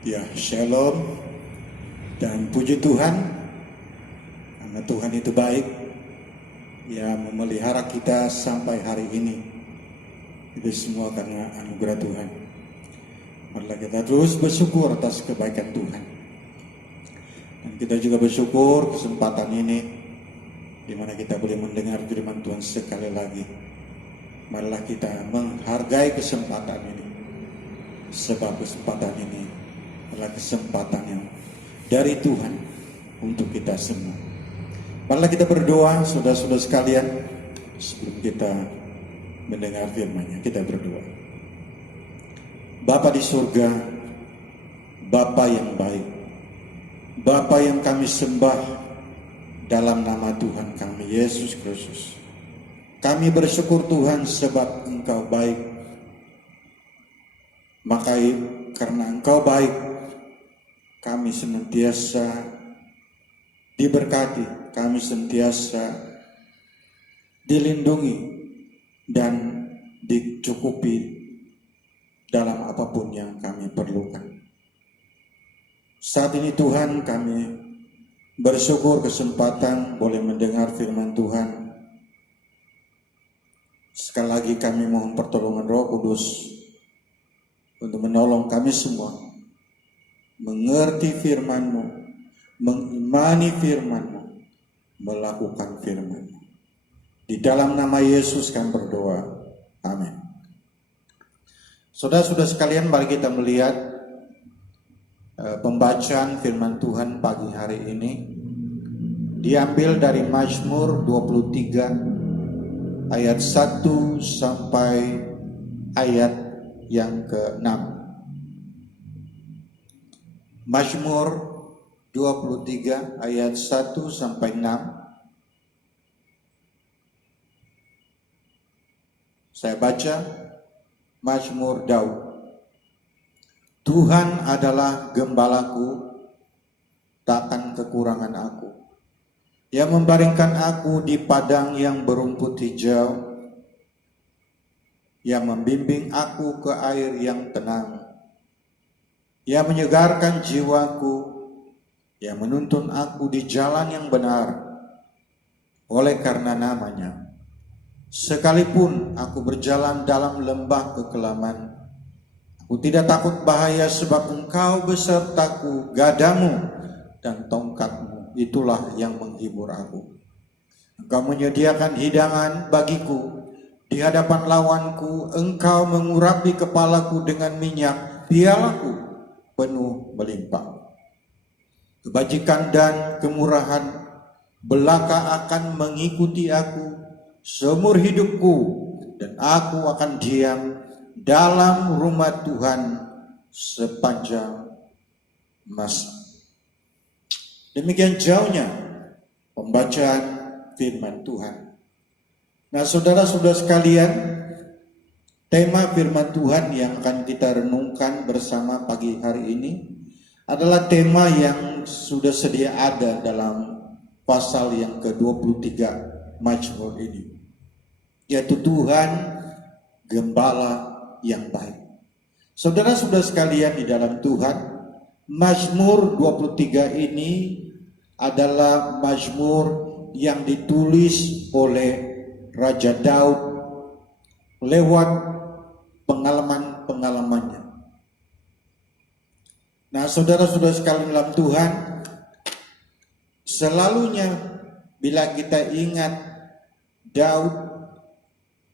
Ya, shalom dan puji Tuhan, karena Tuhan itu baik, yang memelihara kita sampai hari ini. Itu semua karena anugerah Tuhan. Marilah kita terus bersyukur atas kebaikan Tuhan. Dan kita juga bersyukur kesempatan ini, di mana kita boleh mendengar firman Tuhan sekali lagi. Marilah kita menghargai kesempatan ini, sebab kesempatan ini adalah kesempatan yang dari Tuhan untuk kita semua. Marilah kita berdoa, saudara-saudara sekalian, sebelum kita mendengar firman-Nya. Kita berdoa. Bapa di surga, Bapa yang baik, Bapa yang kami sembah dalam nama Tuhan kami Yesus Kristus. Kami bersyukur Tuhan sebab Engkau baik. Maka karena Engkau baik, kami senantiasa diberkati, kami senantiasa dilindungi dan dicukupi dalam apapun yang kami perlukan. Saat ini Tuhan, kami bersyukur kesempatan boleh mendengar firman Tuhan. Sekali lagi kami mohon pertolongan Roh Kudus untuk menolong kami semua mengerti firman-Mu, mengimani firman-Mu, melakukan firman-Mu. Di dalam nama Yesus kami berdoa. Amin. Saudara-saudara sekalian, mari kita melihat pembacaan firman Tuhan pagi hari ini. Diambil dari Mazmur 23 ayat 1 sampai ayat yang ke-6. Mazmur 23 ayat 1 sampai 6. Saya baca Mazmur Daud. Tuhan adalah gembalaku, takkan kekurangan aku. Ia membaringkan aku di padang yang berumput hijau. Ia membimbing aku ke air yang tenang. Ia menyegarkan jiwaku. Ia menuntun aku di jalan yang benar oleh karena namanya. Sekalipun aku berjalan dalam lembah kekelaman, aku tidak takut bahaya sebab Engkau besertaku, gadamu dan tongkatmu, itulah yang menghibur aku. Engkau menyediakan hidangan bagiku di hadapan lawanku, Engkau mengurapi kepalaku dengan minyak, pialaku penuh melimpah. Kebajikan dan kemurahan belaka akan mengikuti aku seumur hidupku, dan aku akan diam dalam rumah Tuhan sepanjang masa. Demikian jauhnya pembacaan firman Tuhan. Nah, saudara-saudara sekalian, tema firman Tuhan yang akan kita renungkan bersama pagi hari ini adalah tema yang sudah sedia ada dalam pasal yang ke-23 Mazmur ini, yaitu Tuhan Gembala yang baik. Saudara-saudara sekalian di dalam Tuhan, Mazmur 23 ini adalah Mazmur yang ditulis oleh Raja Daud lewat pengalaman-pengalamannya. Nah, saudara-saudara sekalian dalam Tuhan, selalunya bila kita ingat Daud,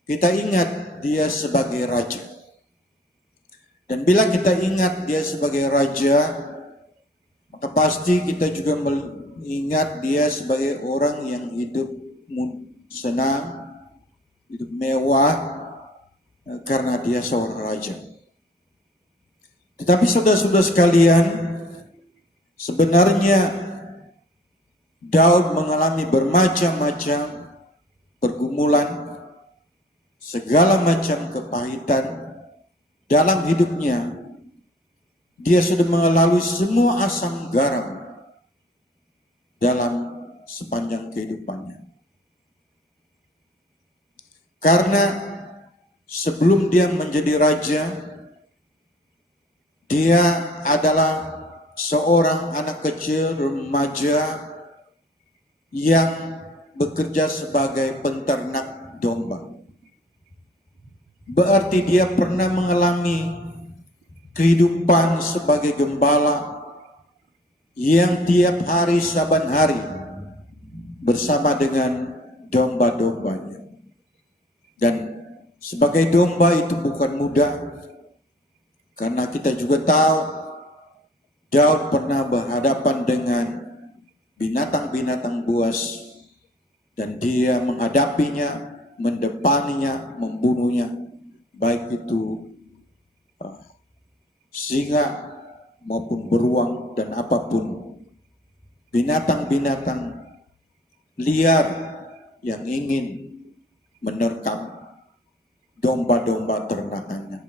kita ingat dia sebagai raja. Dan bila kita ingat dia sebagai raja, maka pasti kita juga mengingat dia sebagai orang yang hidup senang, hidup mewah, karena dia seorang raja. Tetapi saudara-saudara sekalian, sebenarnya Daud mengalami bermacam-macam pergumulan, segala macam kepahitan dalam hidupnya. Dia sudah melalui semua asam garam dalam sepanjang kehidupannya. Karena sebelum dia menjadi raja, dia adalah seorang anak kecil remaja yang bekerja sebagai peternak domba. Berarti dia pernah mengalami kehidupan sebagai gembala yang tiap hari saban hari bersama dengan domba-dombanya. Dan sebagai domba itu bukan mudah, karena kita juga tahu Daud pernah berhadapan dengan binatang-binatang buas dan dia menghadapinya, mendepaninya, membunuhnya, baik itu singa maupun beruang dan apapun binatang-binatang liar yang ingin menerkam domba-domba ternakannya.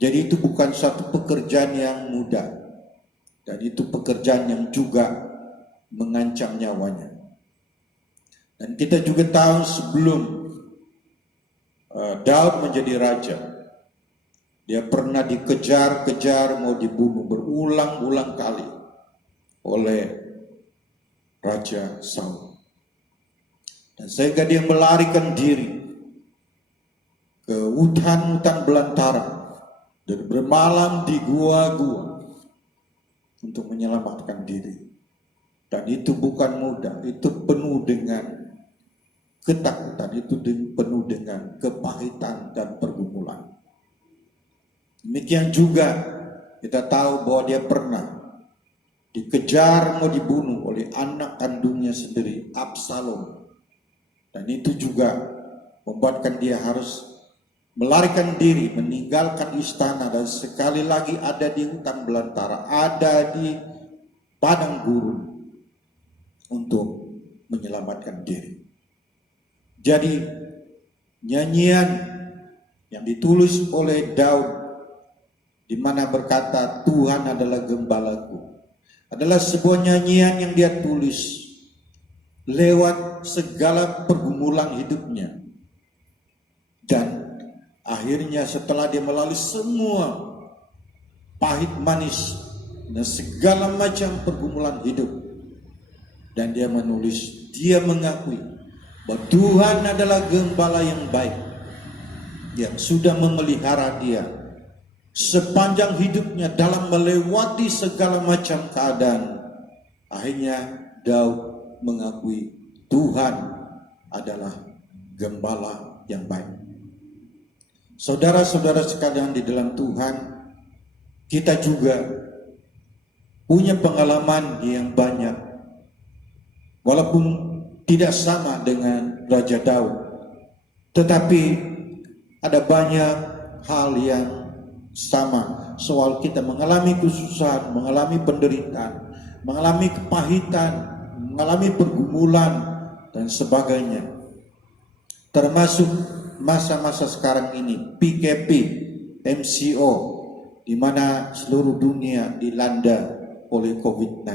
Jadi itu bukan suatu pekerjaan yang mudah, dan itu pekerjaan yang juga mengancam nyawanya. Dan kita juga tahu sebelum Daud menjadi raja, dia pernah dikejar-kejar, mau dibunuh berulang-ulang kali oleh Raja Saul. Dan sehingga dia melarikan diri ke hutan-hutan belantara dan bermalam di gua-gua untuk menyelamatkan diri. Dan itu bukan mudah, itu penuh dengan ketakutan, itu penuh dengan kepahitan dan pergumulan. Demikian juga kita tahu bahwa dia pernah dikejar mau dibunuh oleh anak kandungnya sendiri, Absalom. Dan itu juga membuatkan dia harus melarikan diri, meninggalkan istana, dan sekali lagi ada di hutan belantara, ada di padang gurun untuk menyelamatkan diri. Jadi nyanyian yang ditulis oleh Daud di mana berkata Tuhan adalah gembalaku adalah sebuah nyanyian yang dia tulis lewat segala pergumulan hidupnya. Dan akhirnya setelah dia melalui semua pahit manis dan segala macam pergumulan hidup, dan dia menulis, dia mengakui bahwa Tuhan adalah gembala yang baik yang sudah memelihara dia sepanjang hidupnya dalam melewati segala macam keadaan. Akhirnya Daud mengakui Tuhan adalah gembala yang baik. Saudara-saudara sekalian di dalam Tuhan, kita juga punya pengalaman yang banyak, walaupun tidak sama dengan Raja Daud, tetapi ada banyak hal yang sama soal kita mengalami kesusahan, mengalami penderitaan, mengalami kepahitan, mengalami pergumulan dan sebagainya. Termasuk masa-masa sekarang ini, PKP, MCO, di mana seluruh dunia dilanda oleh COVID-19.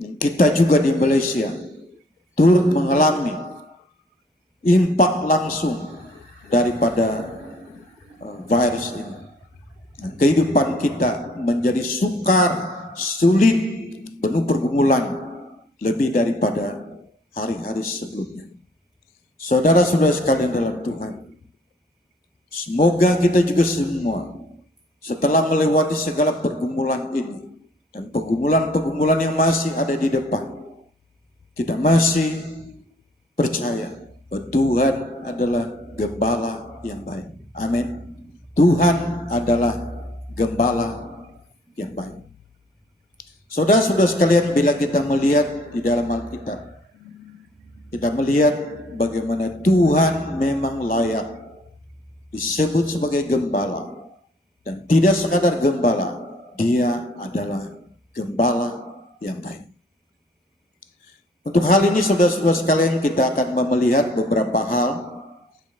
Dan kita juga di Malaysia turut mengalami impak langsung daripada virus ini. Nah, kehidupan kita menjadi sukar, sulit, penuh pergumulan lebih daripada hari-hari sebelumnya. Saudara-saudara sekalian dalam Tuhan, semoga kita juga semua setelah melewati segala pergumulan ini dan pergumulan-pergumulan yang masih ada di depan, kita masih percaya bahwa Tuhan adalah gembala yang baik. Amin. Tuhan adalah gembala yang baik. Saudara-saudara sekalian, bila kita melihat di dalam Alkitab, kita melihat bagaimana Tuhan memang layak disebut sebagai gembala. Dan tidak sekadar gembala, dia adalah gembala yang baik. Untuk hal ini saudara-saudara sekalian, kita akan melihat beberapa hal.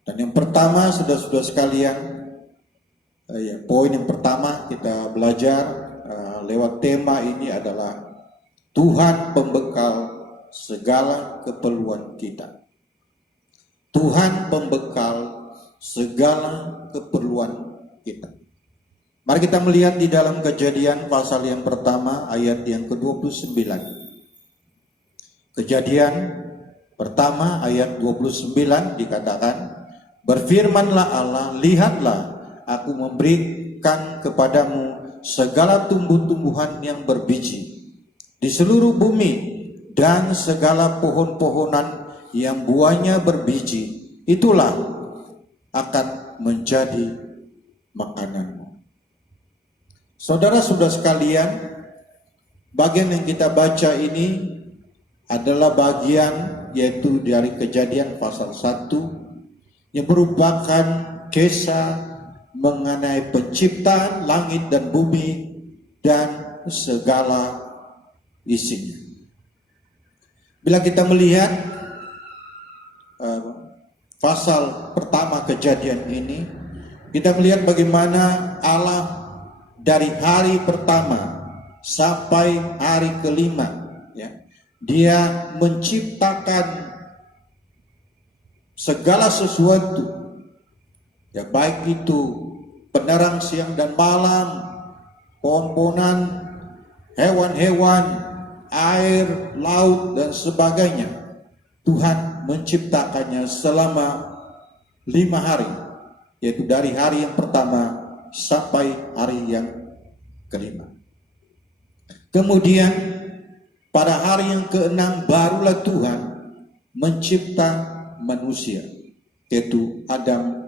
Dan yang pertama, saudara-saudara sekalian, poin yang pertama kita belajar lewat tema ini adalah Tuhan pembekal segala keperluan kita. Tuhan pembekal segala keperluan kita. Mari kita melihat di dalam Kejadian pasal yang pertama ayat yang ke-29. Kejadian pertama ayat 29 dikatakan, berfirmanlah Allah, lihatlah aku memberikan kepadamu segala tumbuh-tumbuhan yang berbiji di seluruh bumi dan segala pohon-pohonan yang buahnya berbiji, itulah akan menjadi makananmu. Saudara-saudara sekalian, bagian yang kita baca ini adalah bagian yaitu dari Kejadian pasal 1 yang merupakan kisah mengenai penciptaan langit dan bumi dan segala isinya. Bila kita melihat pasal pertama Kejadian ini, kita melihat bagaimana Allah dari hari pertama sampai hari kelima, ya, Dia menciptakan segala sesuatu, ya, baik itu penerang siang dan malam, pohon-pohonan, hewan-hewan, air, laut, dan sebagainya. Tuhan menciptakannya selama 5 hari, yaitu dari hari yang pertama sampai hari yang kelima. Kemudian pada hari yang ke-6 barulah Tuhan mencipta manusia, yaitu Adam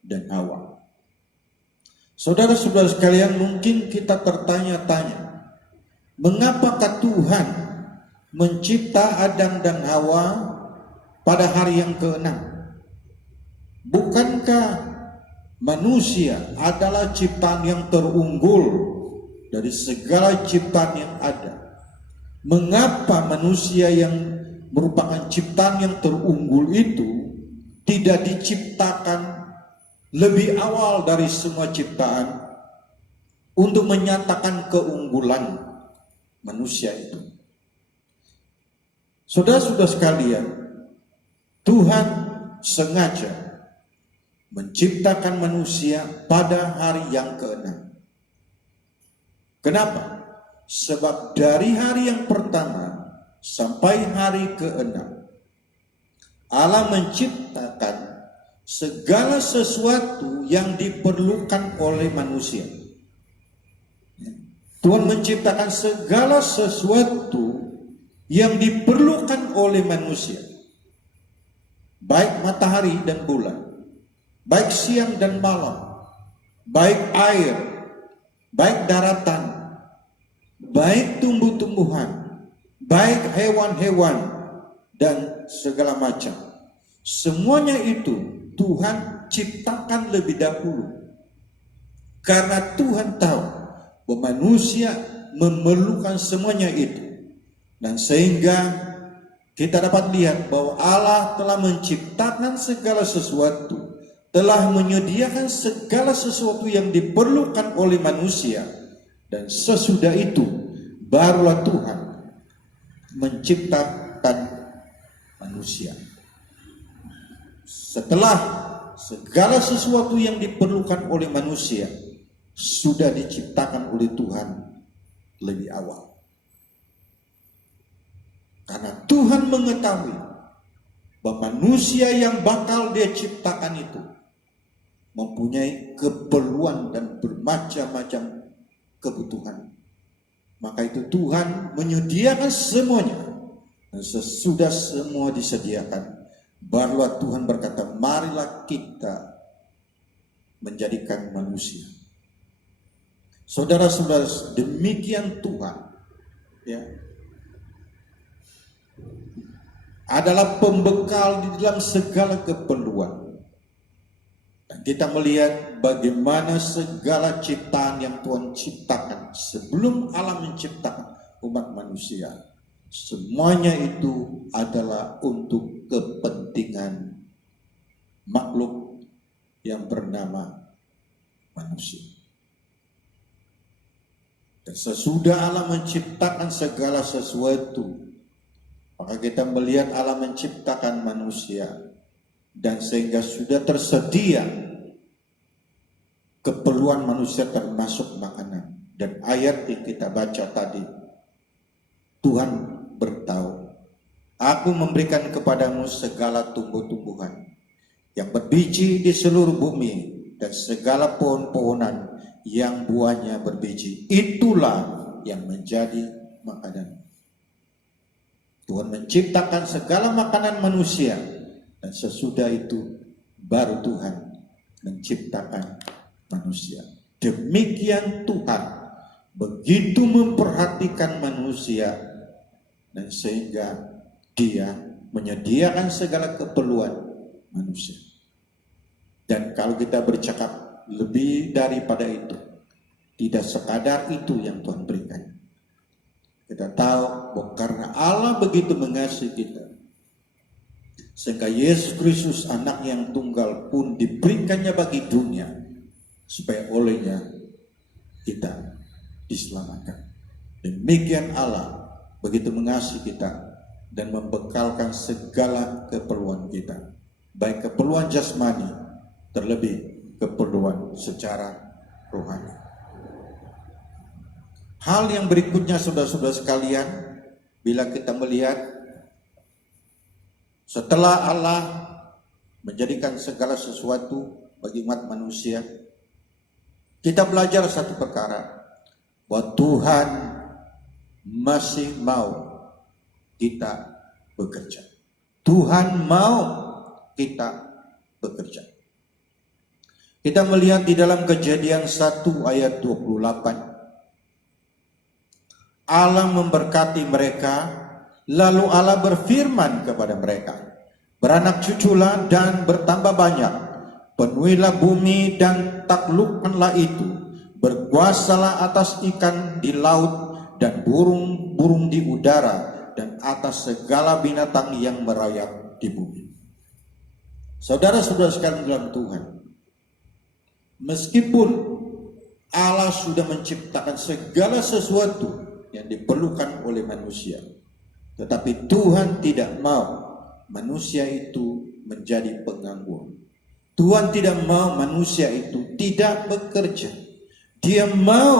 dan Hawa. Saudara-saudara sekalian, mungkin kita tertanya-tanya, mengapakah Tuhan mencipta Adam dan Hawa pada hari yang ke-6? Bukankah manusia adalah ciptaan yang terunggul dari segala ciptaan yang ada? Mengapa manusia yang merupakan ciptaan yang terunggul itu tidak diciptakan lebih awal dari semua ciptaan untuk menyatakan keunggulan manusia itu? Saudara-saudara sekalian, Tuhan sengaja menciptakan manusia pada hari yang ke-6. Kenapa? Sebab dari hari yang pertama sampai hari ke-6 Allah menciptakan segala sesuatu yang diperlukan oleh manusia. Tuhan menciptakan segala sesuatu yang diperlukan oleh manusia, baik matahari dan bulan, baik siang dan malam, baik air, baik daratan, baik tumbuh-tumbuhan, baik hewan-hewan, dan segala macam. Semuanya itu Tuhan ciptakan lebih dahulu, karena Tuhan tahu bahwa manusia memerlukan semuanya itu. Dan sehingga kita dapat lihat bahwa Allah telah menciptakan segala sesuatu, telah menyediakan segala sesuatu yang diperlukan oleh manusia, dan sesudah itu barulah Tuhan menciptakan manusia. Setelah segala sesuatu yang diperlukan oleh manusia sudah diciptakan oleh Tuhan lebih awal. Karena Tuhan mengetahui bahwa manusia yang bakal Dia ciptakan itu mempunyai keperluan dan bermacam-macam kebutuhan. Maka itu Tuhan menyediakan semuanya. Dan sesudah semua disediakan, barulah Tuhan berkata, marilah kita menjadikan manusia. Saudara-saudara, demikian Tuhan, ya, adalah pembekal di dalam segala keperluan. Dan kita melihat bagaimana segala ciptaan yang Tuhan ciptakan sebelum Allah menciptakan umat manusia, semuanya itu adalah untuk kepentingan makhluk yang bernama manusia. Dan sesudah Allah menciptakan segala sesuatu, maka kita melihat Allah menciptakan manusia, dan sehingga sudah tersedia keperluan manusia termasuk makanan. Dan ayat yang kita baca tadi, Tuhan beritahu, aku memberikan kepadamu segala tumbuh-tumbuhan yang berbiji di seluruh bumi dan segala pohon-pohonan yang buahnya berbiji. Itulah yang menjadi makanan. Tuhan menciptakan segala makanan manusia, dan sesudah itu baru Tuhan menciptakan manusia. Demikian Tuhan begitu memperhatikan manusia, dan sehingga Dia menyediakan segala keperluan manusia. Dan kalau kita bercakap lebih daripada itu, tidak sekadar itu yang Tuhan berikan. Kita tahu bahwa karena Allah begitu mengasihi kita, sehingga Yesus Kristus anak yang tunggal pun diberikannya bagi dunia, supaya olehnya kita diselamatkan. Demikian Allah begitu mengasihi kita dan membekalkan segala keperluan kita, baik keperluan jasmani, terlebih keperluan secara rohani. Hal yang berikutnya, saudara-saudara sekalian, bila kita melihat setelah Allah menjadikan segala sesuatu bagi umat manusia, kita belajar satu perkara, bahwa Tuhan masih mau kita bekerja. Tuhan mau kita bekerja. Kita melihat di dalam Kejadian 1 ayat 28. Allah memberkati mereka, lalu Allah berfirman kepada mereka, beranak cuculah dan bertambah banyak, penuhilah bumi dan taklukkanlah itu, berkuasalah atas ikan di laut dan burung-burung di udara dan atas segala binatang yang merayap di bumi. Saudara-saudara sekalian dalam Tuhan, meskipun Allah sudah menciptakan segala sesuatu yang diperlukan oleh manusia, tetapi Tuhan tidak mau manusia itu menjadi penganggur. Tuhan tidak mau manusia itu tidak bekerja. Dia mau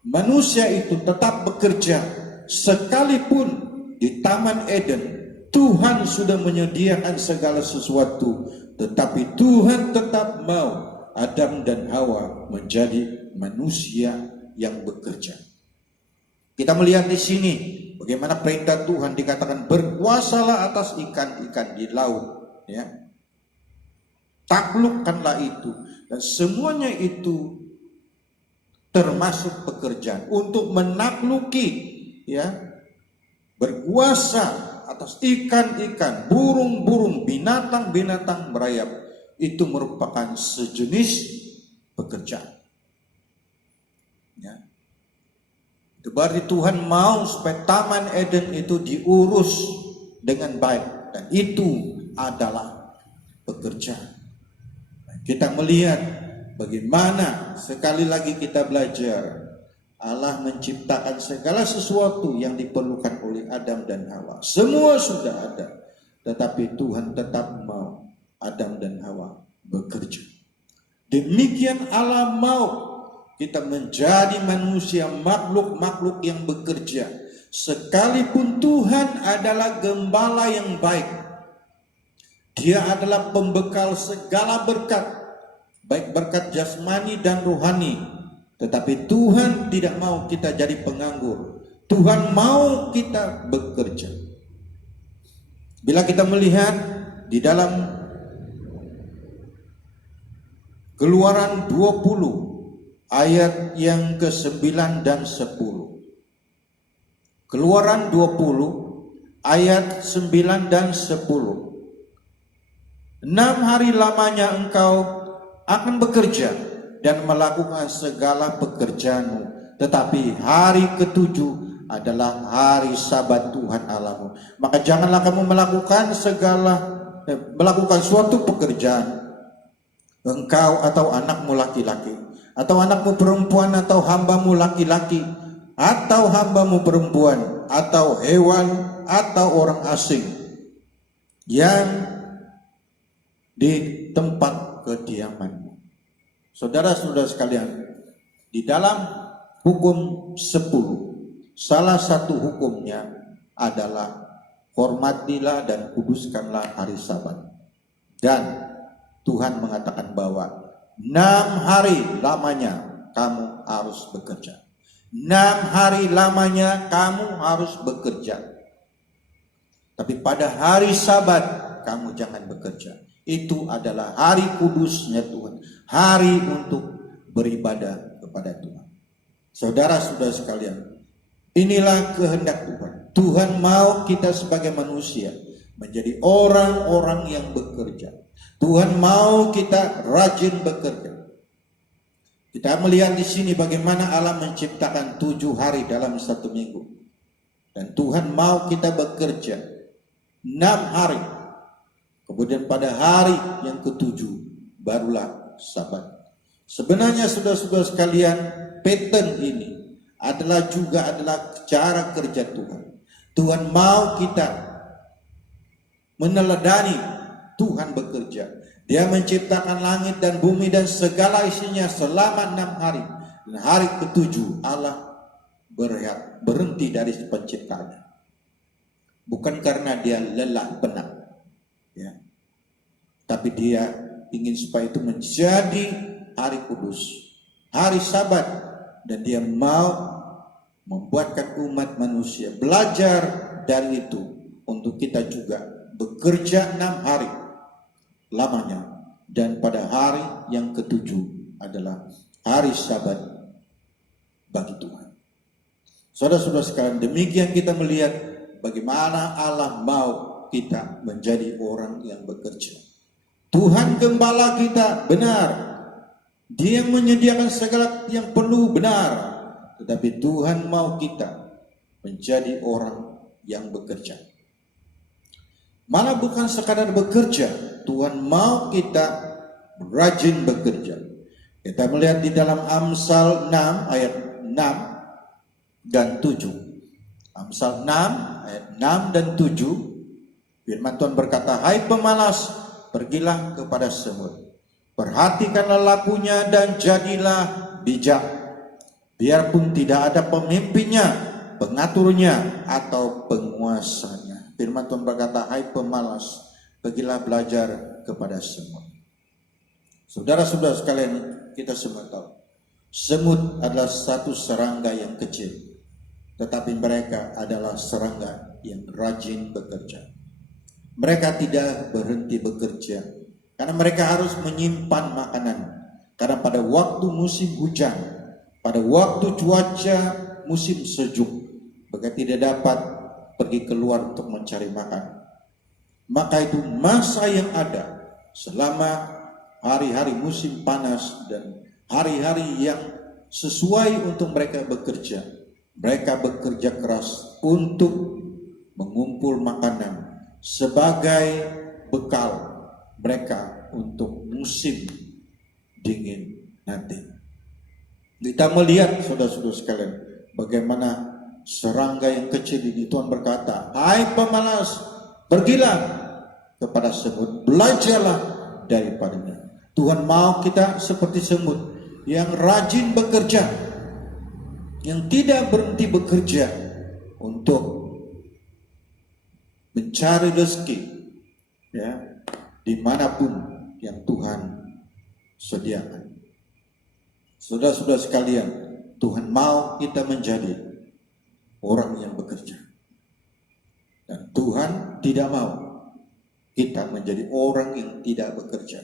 manusia itu tetap bekerja, sekalipun di Taman Eden Tuhan sudah menyediakan segala sesuatu, tetapi Tuhan tetap mau Adam dan Hawa menjadi manusia yang bekerja. Kita melihat di sini bagaimana perintah Tuhan dikatakan berkuasalah atas ikan-ikan di laut, ya. Taklukkanlah itu, dan semuanya itu termasuk pekerjaan untuk menakluki, ya, berkuasa atas ikan-ikan, burung-burung, binatang-binatang merayap. Itu merupakan sejenis pekerjaan, ya. Itu berarti Tuhan mau supaya Taman Eden itu diurus dengan baik, dan itu adalah pekerjaan. Kita melihat bagaimana sekali lagi kita belajar Allah menciptakan segala sesuatu yang diperlukan oleh Adam dan Hawa. Semua sudah ada, tetapi Tuhan tetap mau Adam dan Hawa bekerja. Demikian Allah mau kita menjadi manusia, makhluk-makhluk yang bekerja. Sekalipun Tuhan adalah gembala yang baik, Dia adalah pembekal segala berkat, baik berkat jasmani dan rohani. Tetapi Tuhan tidak mau kita jadi penganggur. Tuhan mau kita bekerja. Bila kita melihat di dalam Keluaran 20 ayat yang ke-9 dan 10. Keluaran 20 ayat 9 dan 10. 6 hari lamanya engkau akan bekerja dan melakukan segala pekerjaanmu, tetapi hari ketujuh adalah hari Sabat Tuhan Allahmu. Maka janganlah kamu melakukan suatu pekerjaan, engkau atau anakmu laki-laki, atau anakmu perempuan, atau hambamu laki-laki, atau hambamu perempuan, atau hewan, atau orang asing yang di tempat kediamanmu. Saudara-saudara sekalian, di dalam hukum 10, salah satu hukumnya adalah hormatilah dan kuduskanlah hari Sabat. Dan Tuhan mengatakan bahwa 6 hari lamanya kamu harus bekerja. 6 hari lamanya kamu harus bekerja. Tapi pada hari Sabat kamu jangan bekerja. Itu adalah hari kudusnya Tuhan, hari untuk beribadah kepada Tuhan. Saudara-saudara sekalian, inilah kehendak Tuhan. Tuhan mau kita sebagai manusia menjadi orang-orang yang bekerja. Tuhan mau kita rajin bekerja. Kita melihat di sini bagaimana Allah menciptakan 7 hari dalam 1 minggu. Dan Tuhan mau kita bekerja 6 hari. Kemudian pada hari yang ke-7 barulah Sabat. Sebenarnya saudara-saudara sekalian, pattern ini adalah cara kerja Tuhan. Tuhan mau kita meneladani Tuhan bekerja. Dia menciptakan langit dan bumi dan segala isinya selama 6 hari. Dan hari ke-7 Allah berhenti dari penciptaannya. Bukan karena dia lelah penat, ya, tapi dia ingin supaya itu menjadi hari kudus, hari Sabat, dan dia mau membuatkan umat manusia belajar dari itu untuk kita juga bekerja 6 hari lamanya, dan pada hari yang ke-7 adalah hari Sabat bagi Tuhan. Saudara-saudara sekalian, demikian kita melihat bagaimana Allah mau kita menjadi orang yang bekerja. Tuhan gembala kita, benar. Dia menyediakan segala yang perlu, benar. Tetapi Tuhan mau kita menjadi orang yang bekerja. Malah bukan sekadar bekerja, Tuhan mau kita rajin bekerja. Kita melihat di dalam Amsal 6 ayat 6 dan 7. Amsal 6 ayat 6 dan 7, firman Tuhan berkata, "Hai pemalas, pergilah kepada semut. Perhatikanlah lakunya dan jadilah bijak. Biarpun tidak ada pemimpinnya, pengaturnya, atau penguasanya." Firman Tuhan berkata, "Hai pemalas, pergilah belajar kepada semut." Saudara-saudara sekalian, kita semua tahu semut adalah satu serangga yang kecil, tetapi mereka adalah serangga yang rajin bekerja. Mereka tidak berhenti bekerja karena mereka harus menyimpan makanan. Karena pada waktu musim hujan, pada waktu cuaca musim sejuk, mereka tidak dapat pergi keluar untuk mencari makan. Maka itu masa yang ada selama hari-hari musim panas dan hari-hari yang sesuai untuk mereka bekerja. Mereka bekerja keras untuk mengumpul makanan sebagai bekal mereka untuk musim dingin nanti. Kita melihat saudara-saudara sekalian bagaimana serangga yang kecil ini, Tuhan berkata, "Hai pemalas, pergilah kepada semut, belajarlah daripadanya." Tuhan mau kita seperti semut yang rajin bekerja, yang tidak berhenti bekerja untuk mencari rezeki, ya, dimanapun yang Tuhan sediakan. Saudara-saudara sekalian, Tuhan mau kita menjadi orang yang bekerja, dan Tuhan tidak mau kita menjadi orang yang tidak bekerja.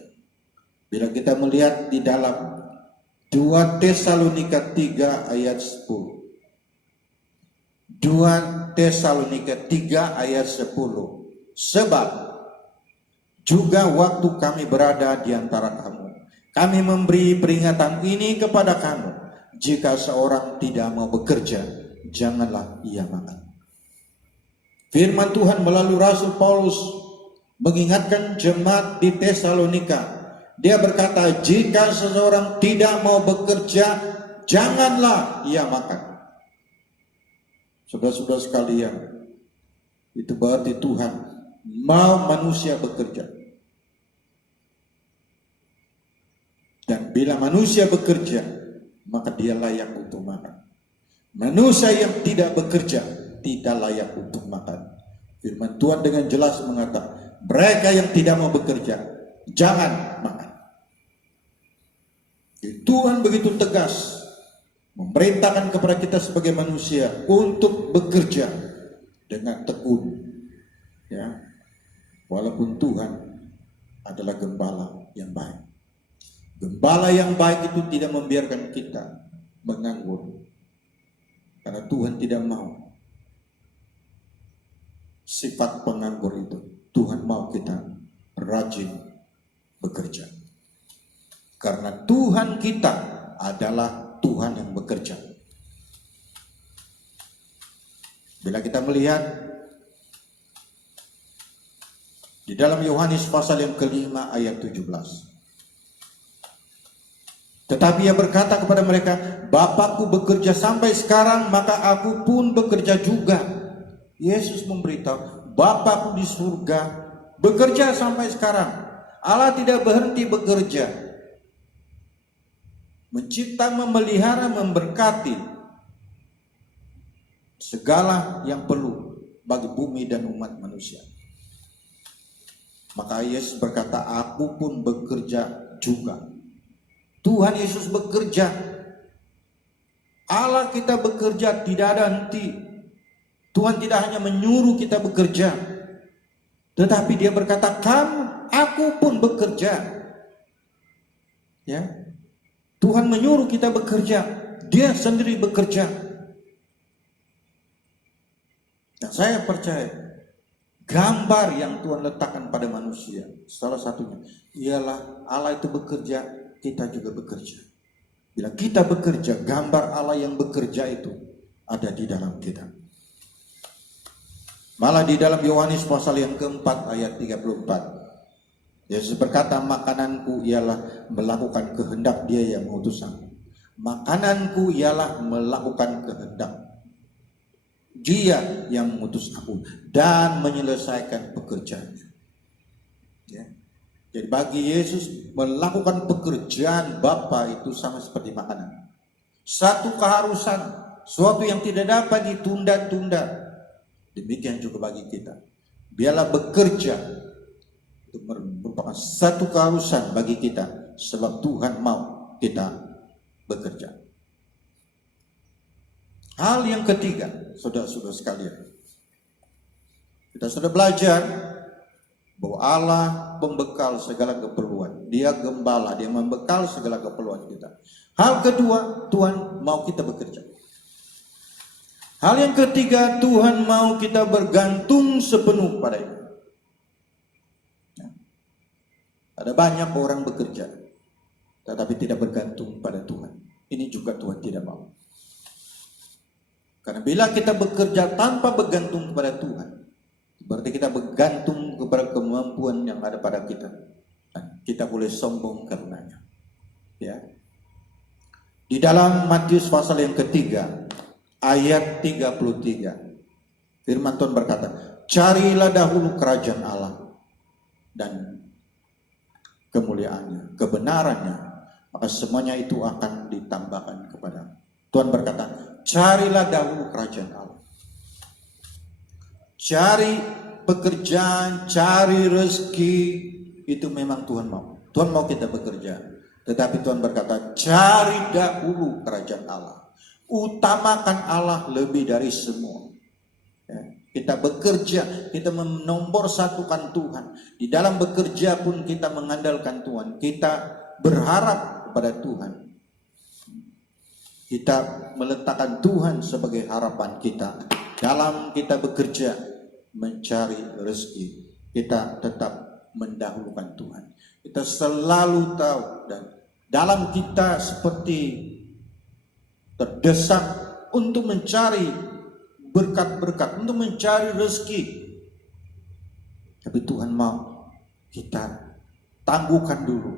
Bila kita melihat di dalam 2 Tesalonika 3 ayat 10. 2 Tesalonika 3 ayat 10. "Sebab juga waktu kami berada di antara kamu, kami memberi peringatan ini kepada kamu, jika seorang tidak mau bekerja, janganlah ia makan." Firman Tuhan melalui Rasul Paulus mengingatkan jemaat di Tesalonika. Dia berkata, jika seseorang tidak mau bekerja, janganlah ia makan. Saudara-saudara sekalian, itu berarti Tuhan mau manusia bekerja. Dan bila manusia bekerja, maka dia layak untuk makan. Manusia yang tidak bekerja tidak layak untuk makan. Firman Tuhan dengan jelas mengatakan, mereka yang tidak mau bekerja, jangan makan. Tuhan begitu tegas memerintahkan kepada kita sebagai manusia untuk bekerja dengan tekun. Ya, walaupun Tuhan adalah gembala yang baik. Gembala yang baik itu tidak membiarkan kita menganggur. Karena Tuhan tidak mau sifat penganggur itu. Tuhan mau kita rajin bekerja. Karena Tuhan kita adalah Tuhan yang bekerja. Bila kita melihat di dalam Yohanes pasal yang kelima ayat 17. Tetapi ia berkata kepada mereka, Bapakku bekerja sampai sekarang, maka aku pun bekerja juga. Yesus memberitahu, Bapakku di surga bekerja sampai sekarang. Allah tidak berhenti bekerja. Mencipta, memelihara, memberkati segala yang perlu bagi bumi dan umat manusia. Maka Yesus berkata, aku pun bekerja juga. Tuhan Yesus bekerja. Allah kita bekerja, tidak ada henti. Tuhan tidak hanya menyuruh kita bekerja, tetapi dia berkata, aku pun bekerja. Ya, Tuhan menyuruh kita bekerja, dia sendiri bekerja. Dan saya percaya gambar yang Tuhan letakkan pada manusia, salah satunya ialah Allah itu bekerja, kita juga bekerja. Bila kita bekerja, gambar Allah yang bekerja itu ada di dalam kita. Malah di dalam Yohanes pasal yang keempat ayat 34, Yesus berkata, makananku ialah melakukan kehendak dia yang mengutus aku. Makananku ialah melakukan kehendak dia yang mengutus aku dan menyelesaikan pekerjaannya. Ya. Jadi bagi Yesus melakukan pekerjaan Bapa itu sama seperti makanan. Satu keharusan, suatu yang tidak dapat ditunda-tunda. Demikian juga bagi kita. Biarlah bekerja itu merupakan satu keharusan bagi kita, sebab Tuhan mau kita bekerja. Hal yang ketiga, saudara-saudara sekalian, kita sudah belajar bahwa Allah membekal segala keperluan. Dia gembala, dia membekal segala keperluan kita. Hal kedua, Tuhan mau kita bekerja. Hal yang ketiga, Tuhan mau kita bergantung sepenuh padanya. Ada banyak orang bekerja, tetapi tidak bergantung pada Tuhan. Ini juga Tuhan tidak mau. Karena bila kita bekerja tanpa bergantung kepada Tuhan, berarti kita bergantung kepada kemampuan yang ada pada kita. Dan kita boleh sombong karenanya. Ya. Di dalam Matius pasal yang ketiga, ayat 33, firman Tuhan berkata, carilah dahulu kerajaan Allah dan kemuliaannya, kebenarannya, maka semuanya itu akan ditambahkan kepadamu. Tuhan berkata, carilah dahulu kerajaan Allah. Cari pekerjaan, cari rezeki, itu memang Tuhan mau. Tuhan mau kita bekerja. Tetapi Tuhan berkata, cari dahulu kerajaan Allah. Utamakan Allah lebih dari semua. Ya, kita bekerja, kita menombor satukan Tuhan. Di dalam bekerja pun kita mengandalkan Tuhan. Kita berharap kepada Tuhan. Kita meletakkan Tuhan sebagai harapan kita. Dalam kita bekerja, mencari rezeki, kita tetap mendahulukan Tuhan. Kita selalu tahu, dan dalam kita seperti terdesak untuk mencari berkat-berkat, untuk mencari rezeki. Tapi Tuhan mau kita tangguhkan dulu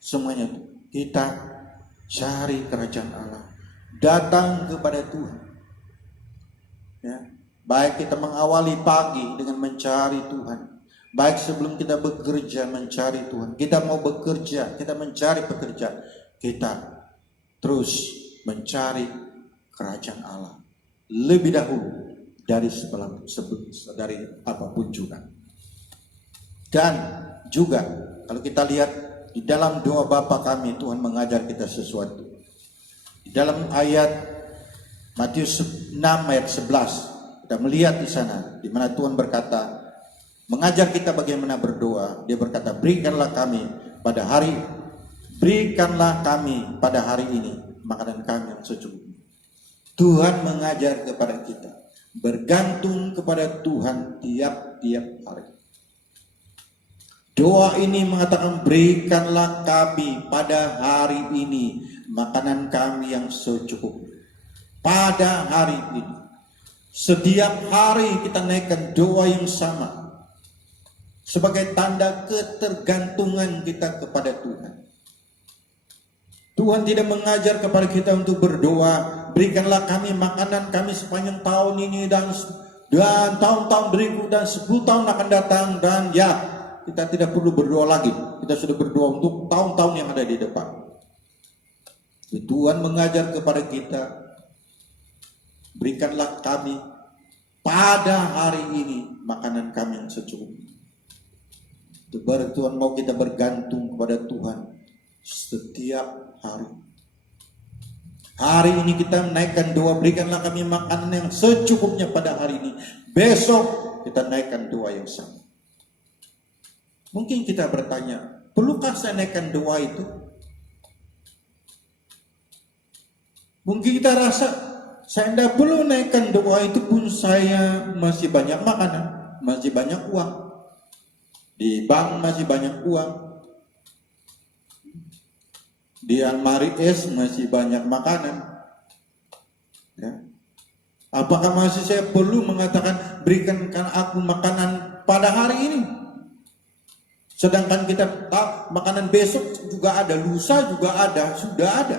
semuanya. Kita cari kerajaan Allah, datang kepada Tuhan. Ya, baik kita mengawali pagi dengan mencari Tuhan, Baik sebelum kita bekerja mencari Tuhan, kita mau bekerja, kita mencari pekerjaan, kita terus mencari kerajaan Allah lebih dahulu dari dari apapun juga. Dan juga kalau kita lihat di dalam doa Bapa kami, Tuhan mengajar kita sesuatu. Di dalam ayat Matius 6 ayat 11, kita melihat di sana di mana Tuhan berkata, mengajar kita bagaimana berdoa. Dia berkata, berikanlah kami pada hari ini makanan kami yang secukupnya. Tuhan mengajar kepada kita bergantung kepada Tuhan tiap-tiap hari. Doa ini mengatakan, berikanlah kami pada hari ini makanan kami yang secukupnya. Pada hari ini. Setiap hari kita naikkan doa yang sama sebagai tanda ketergantungan kita kepada Tuhan. Tuhan tidak mengajar kepada kita untuk berdoa, berikanlah kami makanan kami sepanjang tahun ini dan tahun-tahun berikut dan 10 tahun akan datang, dan ya, kita tidak perlu berdoa lagi. Kita sudah berdoa untuk tahun-tahun yang ada di depan. Tuhan mengajar kepada kita, berikanlah kami pada hari ini makanan kami yang secukupnya. Tuhan mau kita bergantung kepada Tuhan setiap hari. Hari ini kita menaikkan doa, berikanlah kami makanan yang secukupnya pada hari ini. Besok kita naikkan doa yang sama. Mungkin kita bertanya, perlukah saya naikkan doa itu? Mungkin kita rasa, saya tidak perlu naikkan doa itu pun saya masih banyak makanan, masih banyak uang. Di bank masih banyak uang. Di almari es masih banyak makanan. Ya. Apakah masih saya perlu mengatakan berikankan aku makanan pada hari ini? Sedangkan kita tahu makanan besok juga ada, lusa juga ada, sudah ada.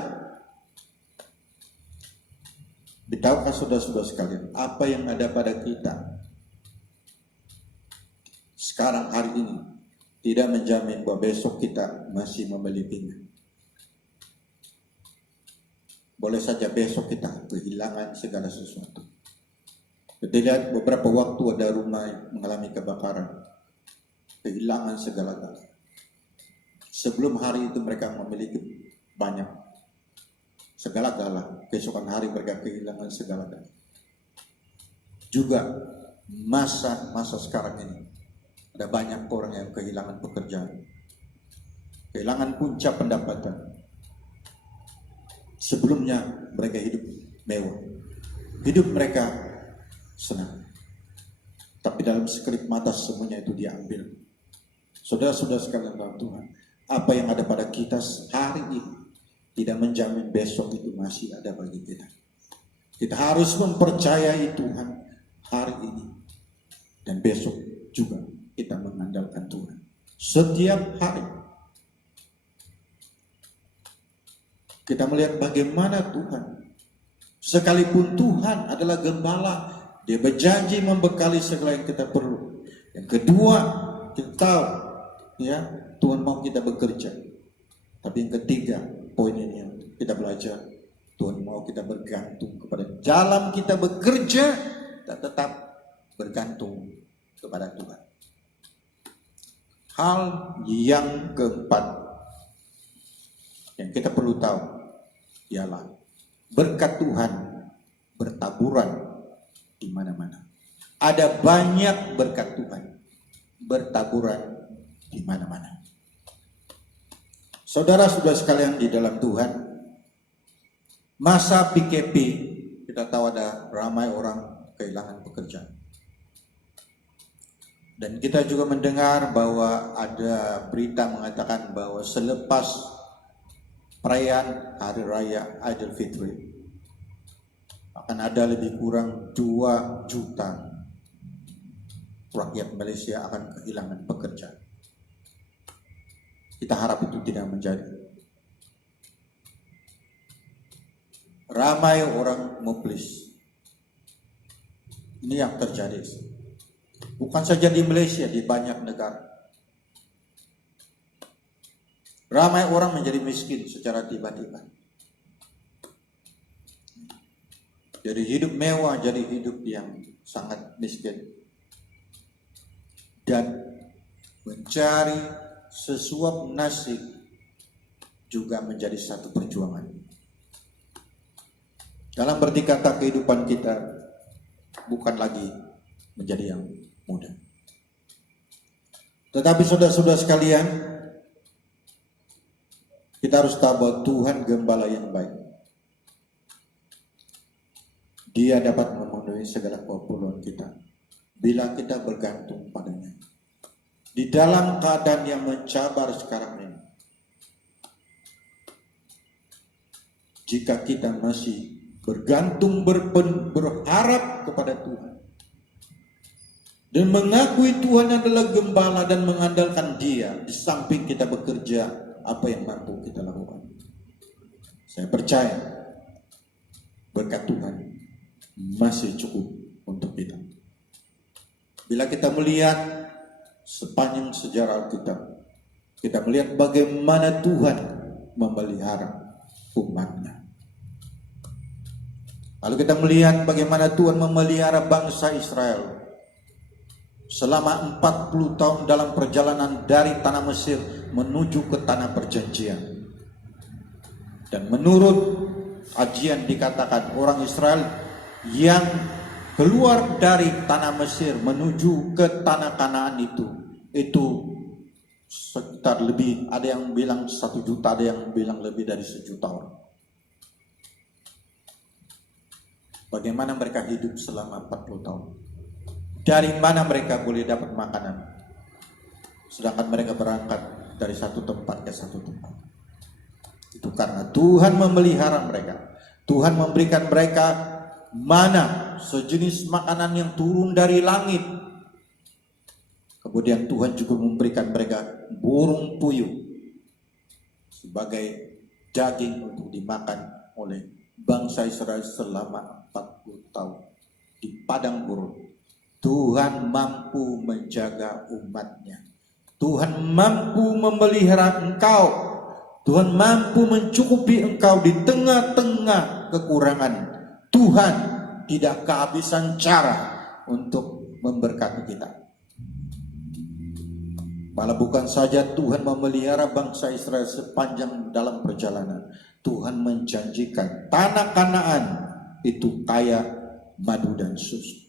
Tahukah saudara-saudara sekalian, apa yang ada pada kita sekarang hari ini tidak menjamin bahwa besok kita masih memilikinya. Boleh saja besok kita kehilangan segala sesuatu. Kita lihat beberapa waktu ada rumah mengalami kebakaran, kehilangan segala-galanya. Sebelum hari itu mereka memiliki banyak, segala-gala. Keesokan hari mereka kehilangan segala-galanya. Juga masa sekarang ini ada banyak orang yang kehilangan pekerjaan, kehilangan puncak pendapatan. Sebelumnya mereka hidup mewah, hidup mereka senang, tapi dalam sekelip mata semuanya itu diambil. Saudara-saudara sekalian dalam Tuhan, apa yang ada pada kita hari ini tidak menjamin besok itu masih ada bagi kita. Kita harus mempercayai Tuhan hari ini dan besok juga. Kita mengandalkan Tuhan setiap hari. Kita melihat bagaimana Tuhan, sekalipun Tuhan adalah gembala, Dia berjanji membekali segala yang kita perlu. Yang kedua, kita tahu ya, Tuhan mau kita bekerja. Tapi yang ketiga, poin ini yang kita belajar, Tuhan mau kita bergantung kepada, dalam kita bekerja, kita tetap bergantung kepada Tuhan. Hal yang keempat yang kita perlu tahu ialah berkat Tuhan bertaburan di mana-mana. Ada banyak berkat Tuhan bertaburan di mana-mana. Saudara-saudara sekalian di dalam Tuhan, masa PKP kita tahu ada ramai orang kehilangan pekerjaan. Dan kita juga mendengar bahwa ada berita mengatakan bahwa selepas perayaan Hari Raya Idul Fitri akan ada lebih kurang 2 juta rakyat Malaysia akan kehilangan pekerjaan. Kita harap itu tidak menjadi. Ramai orang moplis. Ini yang terjadi. Bukan saja di Malaysia, di banyak negara. Ramai orang menjadi miskin secara tiba-tiba. Dari hidup mewah jadi hidup yang sangat miskin. Dan mencari sesuap nasi juga menjadi satu perjuangan. Dalam berarti kata kehidupan kita bukan lagi menjadi yang mudah. Tetapi saudara-saudara sekalian, kita harus tahu bahwa Tuhan gembala yang baik. Dia dapat memenuhi segala keperluan kita bila kita bergantung padanya. Di dalam keadaan yang mencabar sekarang ini, jika kita masih bergantung, berharap kepada Tuhan dan mengakui Tuhan adalah gembala dan mengandalkan Dia di samping kita bekerja apa yang mampu kita lakukan, saya percaya berkat Tuhan masih cukup untuk kita. Bila kita melihat sepanjang sejarah Alkitab, kita melihat bagaimana Tuhan memelihara umatnya. Lalu kita melihat bagaimana Tuhan memelihara bangsa Israel selama 40 tahun dalam perjalanan dari tanah Mesir menuju ke tanah perjanjian. Dan menurut ajian dikatakan orang Israel yang keluar dari tanah Mesir menuju ke tanah Kanaan itu sekitar lebih, ada yang bilang 1 juta, ada yang bilang lebih dari 1 juta orang. Bagaimana mereka hidup selama 40 tahun? Dari mana mereka boleh dapat makanan? Sedangkan mereka berangkat dari satu tempat ke satu tempat. Itu karena Tuhan memelihara mereka. Tuhan memberikan mereka mana, sejenis makanan yang turun dari langit. Kemudian Tuhan juga memberikan mereka burung puyuh sebagai daging untuk dimakan oleh bangsa Israel selama 40 tahun di padang gurun. Tuhan mampu menjaga umatnya. Tuhan mampu memelihara engkau. Tuhan mampu mencukupi engkau di tengah-tengah kekurangan. Tuhan tidak kehabisan cara untuk memberkati kita. Malah bukan saja Tuhan memelihara bangsa Israel sepanjang dalam perjalanan. Tuhan menjanjikan tanah Kanaan itu kaya madu dan susu.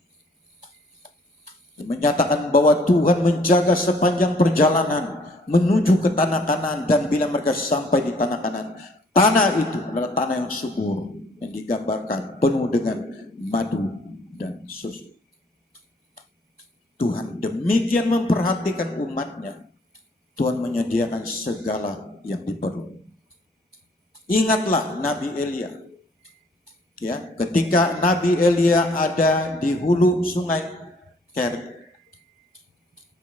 Menyatakan bahwa Tuhan menjaga sepanjang perjalanan menuju ke tanah Kanaan, dan bila mereka sampai di tanah Kanaan, tanah itu adalah tanah yang subur yang digambarkan penuh dengan madu dan susu. Tuhan demikian memperhatikan umatnya. Tuhan menyediakan segala yang diperlukan. Ingatlah Nabi Elia. Ya, ketika Nabi Elia ada di hulu sungai Kerit,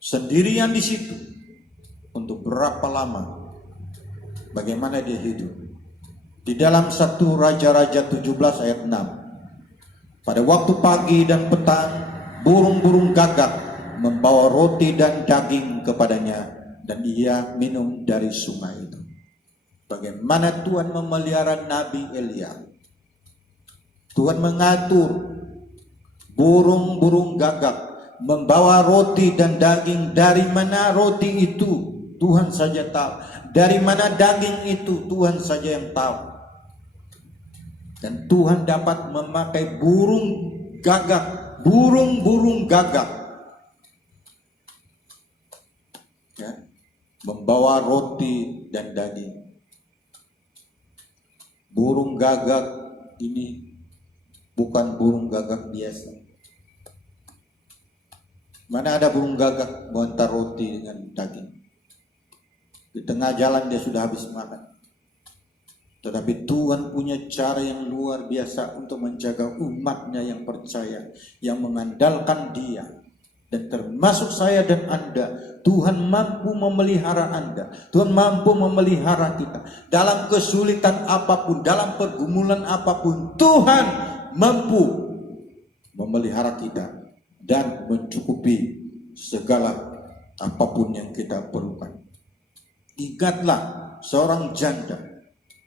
sendirian di situ untuk berapa lama, bagaimana dia hidup. Di dalam 1 Raja-Raja 17 ayat 6, pada waktu pagi dan petang burung-burung gagak membawa roti dan daging kepadanya, dan ia minum dari sungai itu. Bagaimana Tuhan memelihara Nabi Elia. Tuhan mengatur burung-burung gagak membawa roti dan daging. Dari mana roti itu Tuhan saja tahu. Dari mana daging itu Tuhan saja yang tahu. Dan Tuhan dapat memakai burung gagak, burung-burung gagak, ya, membawa roti dan daging. Burung gagak ini bukan burung gagak biasa. Mana ada burung gagak mengantar roti dengan daging? Di tengah jalan dia sudah habis makan. Tetapi Tuhan punya cara yang luar biasa untuk menjaga umatnya yang percaya, yang mengandalkan Dia. Dan termasuk saya dan Anda, Tuhan mampu memelihara Anda. Tuhan mampu memelihara kita. Dalam kesulitan apapun, dalam pergumulan apapun, Tuhan mampu memelihara kita dan mencukupi segala apapun yang kita perlukan. Ingatlah seorang janda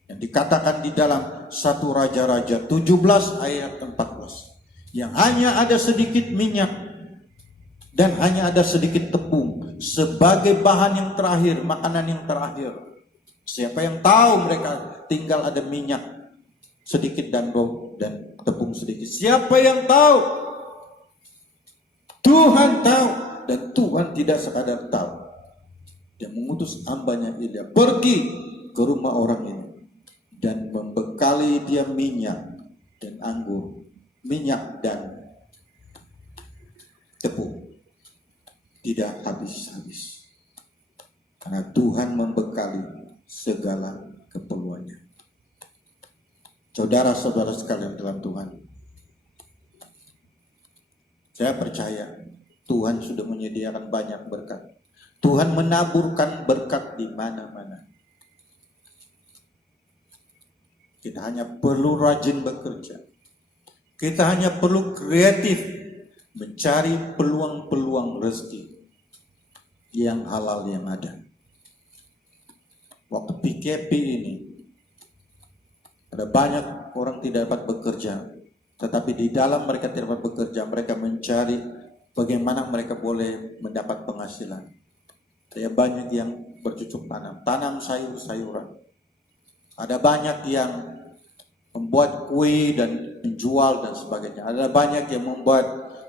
yang dikatakan di dalam 1 Raja-Raja 17 ayat 14, yang hanya ada sedikit minyak dan hanya ada sedikit tepung sebagai bahan yang terakhir, makanan yang terakhir. Siapa yang tahu mereka tinggal ada minyak sedikit dan tepung sedikit? Siapa yang tahu? Tuhan tahu, dan Tuhan tidak sekadar tahu. Dia mengutus hambanya Elia pergi ke rumah orang ini dan membekali dia minyak dan anggur, minyak dan tepung, tidak habis-habis, karena Tuhan membekali segala keperluannya. Saudara-saudara sekalian dalam Tuhan, saya percaya Tuhan sudah menyediakan banyak berkat. Tuhan menaburkan berkat di mana-mana. Kita hanya perlu rajin bekerja. Kita hanya perlu kreatif mencari peluang-peluang rezeki yang halal yang ada. Waktu PKP ini, ada banyak orang tidak dapat bekerja, tetapi di dalam mereka tidak dapat bekerja, mereka mencari bagaimana mereka boleh mendapat penghasilan. Ada banyak yang bercocok tanam sayur-sayuran. Ada banyak yang membuat kue dan menjual dan sebagainya. Ada banyak yang membuat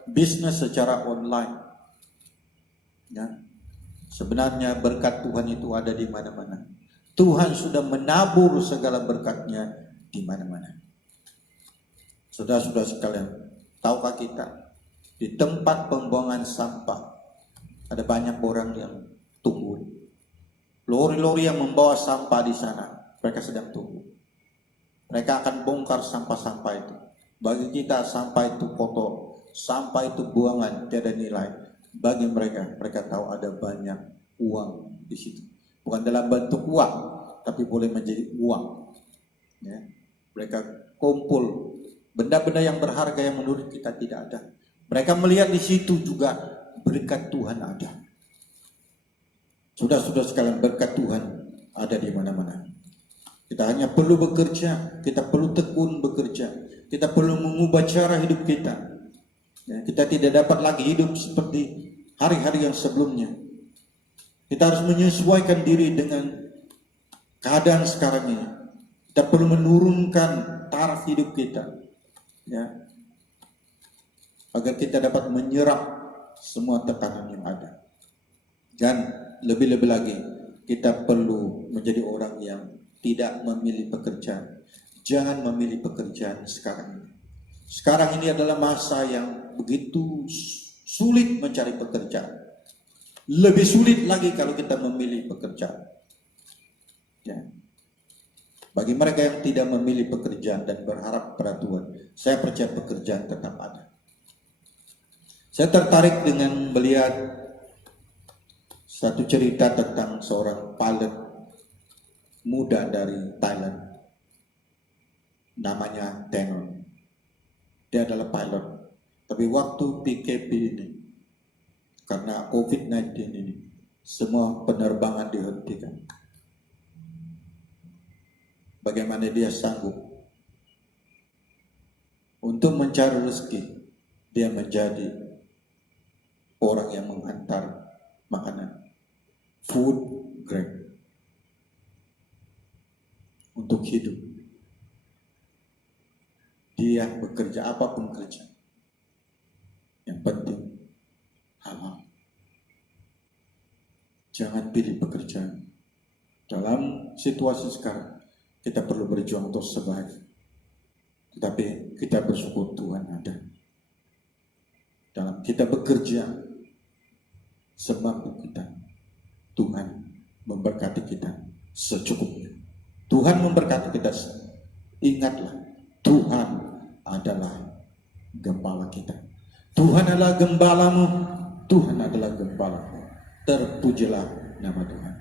bisnis secara online. Ya. Sebenarnya berkat Tuhan itu ada di mana-mana. Tuhan sudah menabur segala berkatnya di mana-mana. Saudara-saudara sekalian, tahukah kita di tempat pembuangan sampah ada banyak orang yang tunggu. Lori-lori yang membawa sampah di sana, mereka sedang tunggu. Mereka akan bongkar sampah-sampah itu. Bagi kita sampah itu kotor, sampah itu buangan, tiada nilai. Bagi mereka, mereka tahu ada banyak uang di situ. Bukan dalam bentuk uang, tapi boleh menjadi uang. Ya. Mereka kumpul benda-benda yang berharga yang menurut kita tidak ada. Mereka melihat di situ juga berkat Tuhan ada. Sudah-sudah sekalian, berkat Tuhan ada di mana-mana. Kita hanya perlu bekerja, kita perlu tekun bekerja, kita perlu mengubah cara hidup kita. Ya, kita tidak dapat lagi hidup seperti hari-hari yang sebelumnya. Kita harus menyesuaikan diri dengan keadaan sekarang ini. Kita perlu menurunkan taraf hidup kita, ya, agar kita dapat menyerap semua tekanan yang ada. Dan lebih-lebih lagi, kita perlu menjadi orang yang tidak memilih pekerjaan. Jangan memilih pekerjaan sekarang ini. Sekarang ini adalah masa yang begitu sulit mencari pekerjaan. Lebih sulit lagi kalau kita memilih pekerjaan. Ya. Bagi mereka yang tidak memilih pekerjaan dan berharap pada Tuhan, saya percaya pekerjaan tetap ada. Saya tertarik dengan melihat satu cerita tentang seorang pilot muda dari Thailand, namanya Tenon. Dia adalah pilot, tapi waktu PKP ini, karena COVID-19 ini, semua penerbangan dihentikan. Bagaimana dia sanggup untuk mencari rezeki? Dia menjadi orang yang menghantar makanan, food grade, untuk hidup. Dia bekerja apapun kerja, yang penting halal. Jangan pilih pekerjaan. Dalam situasi sekarang, kita perlu berjuang untuk survive. Tetapi kita bersyukur Tuhan ada. Dalam kita bekerja semampu kita, Tuhan memberkati kita secukupnya. Tuhan memberkati kita. Ingatlah, Tuhan adalah gembala kita. Tuhan adalah gembalamu. Tuhan adalah gembalamu. Terpujilah nama Tuhan.